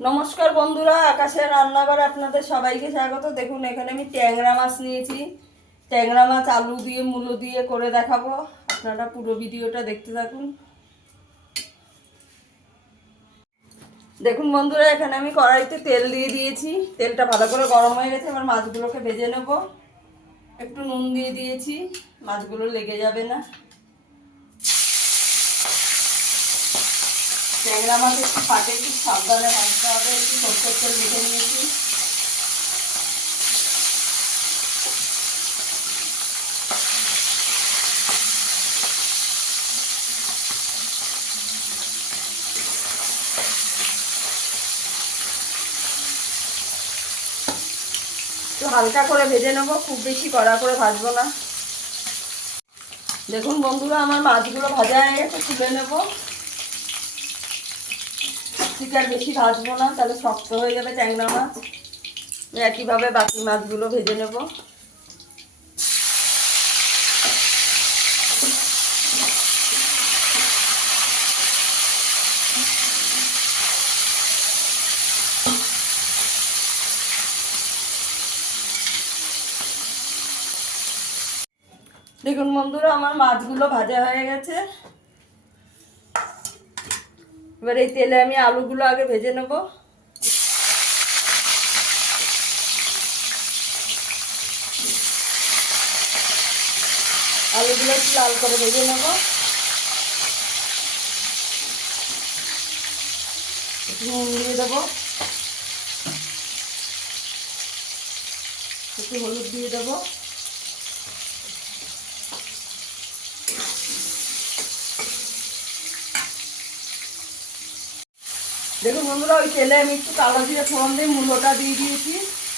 নমস্কার বন্ধুরা, আকাশের রান্নাঘরে আপনাদের সবাইকে স্বাগত। দেখুন এখানে আমি ট্যাংরা মাছ নিয়েছি। ট্যাংরা মাছ আলু দিয়ে মূলো দিয়ে করে দেখাবো, আপনারা পুরো ভিডিওটা দেখতে থাকুন। দেখুন বন্ধুরা, এখানে আমি কড়াইতে তেল দিয়ে দিয়েছি। তেলটা ভালো করে গরম হয়ে গেছে। এবার মাছগুলোকে ভেজে নেব। একটু নুন দিয়ে দিয়েছি, মাছগুলো লেগে যাবে না। ট্যাংরা মাছ একটু ফাটে, একটু সাবধানে ভাজতে হবে। একটু সরষের তেল মেখে নিয়েছি। একটু হালকা করে ভেজে নেবো, খুব বেশি কড়া করে ভাজবো না। দেখুন বন্ধুরা, আমার মাছগুলো ভাজা হয়ে গেছে, তুলে নেব। ঠিক আর বেশি ভাজবো না, তাহলে শক্ত হয়ে যাবে ট্যাংরা মাছ। একইভাবে বাকি মাছগুলো ভেজে নেব। দেখুন বন্ধুরা, আমার মাছগুলো ভাজা হয়ে গেছে। এবার এই তেলে আমি আলুগুলো আগে ভেজে নেব। আলুগুলো একটু লাল করে ভেজে নেব। নুন দিয়ে দেবো, একটু হলুদ দিয়ে দেবো। দেখুন বন্ধুরা, ওই তেলে আমি একটু কালো জিরে ফোড়ন দিয়ে মূলোটা দিয়ে দিয়েছি।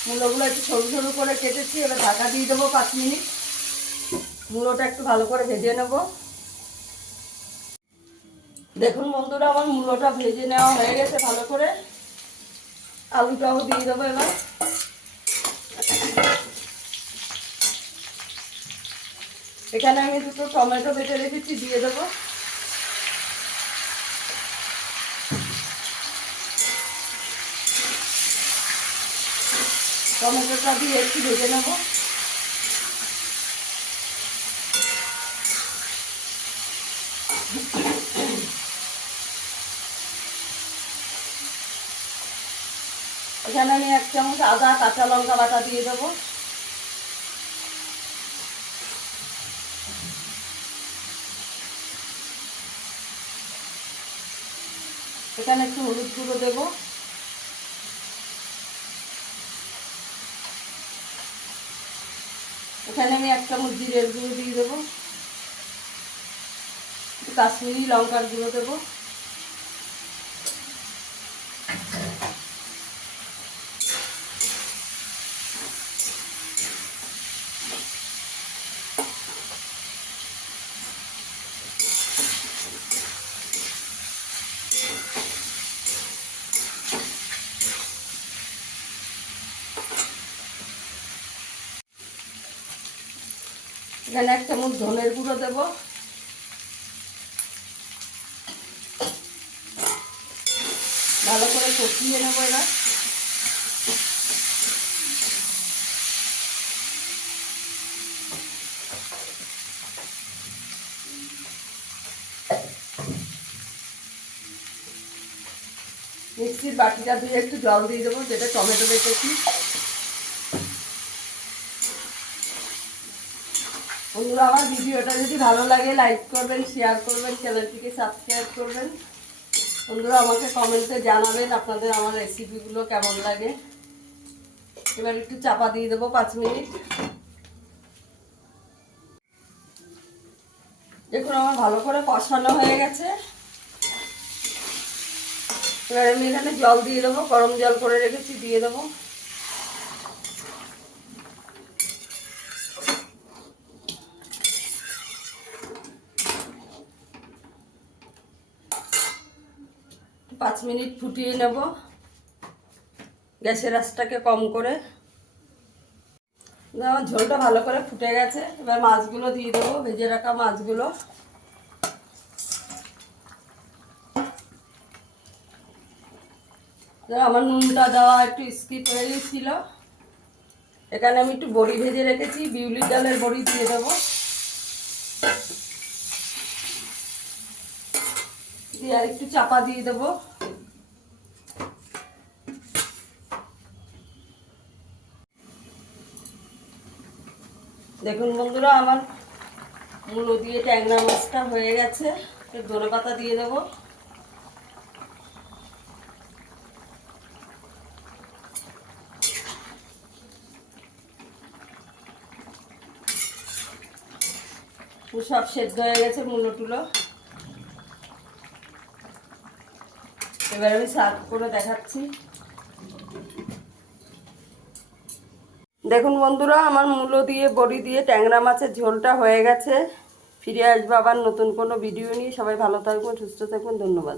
মূলোগুলো একটু সরু সরু করে কেটেছি। এবার ঢাকা দিয়ে দেবো 5 মিনিট। মূলোটা একটু ভালো করে ভেজে নেব। দেখুন বন্ধুরা, আমার মূলোটা ভেজে নেওয়া হয়ে গেছে ভালো করে। আলুটাও দিয়ে দেবো এবার। এখানে আমি দুটো টমেটো বেটে রেখেছি, দিয়ে দেবো। টমেটোটা দিয়ে একটু ভেজে নেব। এখানে আমি 1 চামচ আদা কাঁচা লঙ্কা বাটা দিয়ে দেবো। এখানে একটু হলুদ গুঁড়ো দেবো। এখানে আমি 1 চামচ জিরের গুঁড়ো দিয়ে দেবো। কাশ্মীরি লঙ্কার গুঁড়ো দেবো। এখানে 1 চামচ ধনের গুঁড়ো দেবো। ভালো করে কষিয়ে নেবো এবার। মিক্সির বাটিটা দিয়ে একটু জল দিয়ে দেবো, যেটা টমেটো বেটেছি। বন্ধুরা, আমার ভিডিওটা যদি ভালো লাগে লাইক করবেন, শেয়ার করবেন, চ্যানেলটিকে সাবস্ক্রাইব করবেন। বন্ধুরা, আমাকে কমেন্টে জানাবেন আপনাদের আমার রেসিপিগুলো কেমন লাগে। এবার একটু চাপা দিয়ে দেবো 5 মিনিট। দেখুন আমার ভালো করে কষানো হয়ে গেছে। এবার আমি এখানে জল দিয়ে দেবো, গরম জল করে রেখেছি, দিয়ে দেবো। পাঁচ মিনিট ফুটিয়ে নেব, গ্যাসের আঁচটাকে কম করে। আমার ঝোলটা ভালো করে ফুটে গেছে। এবার মাছগুলো দিয়ে দেবো, ভেজে রাখা মাছগুলো। আমার নুনটা দেওয়া একটু স্কিপ হয়ে গেছিল। এখানে আমি একটু বড়ি ভেজে রেখেছি, বিউলির ডালের বড়ি দিয়ে দেবো। দিয়ে আর একটু চাপা দিয়ে দেবো। দেখুন বন্ধুরা, আমার মূলো দিয়ে ট্যাংরা মাছটা হয়ে গেছে। ধনেপাতা দিয়ে দেবো। সব সেদ্ধ হয়ে গেছে মূলো টুলো। এবার আমি সার্ভ করে দেখাচ্ছি। দেখুন বন্ধুরা, আমার মূলো দিয়ে বড়ি দিয়ে ট্যাংরা মাছের ঝোলটা হয়ে গেছে। ফিরে আসবো আবার নতুন কোনো ভিডিও নিয়ে। সবাই ভালো থাকবেন, সুস্থ থাকবেন। ধন্যবাদ।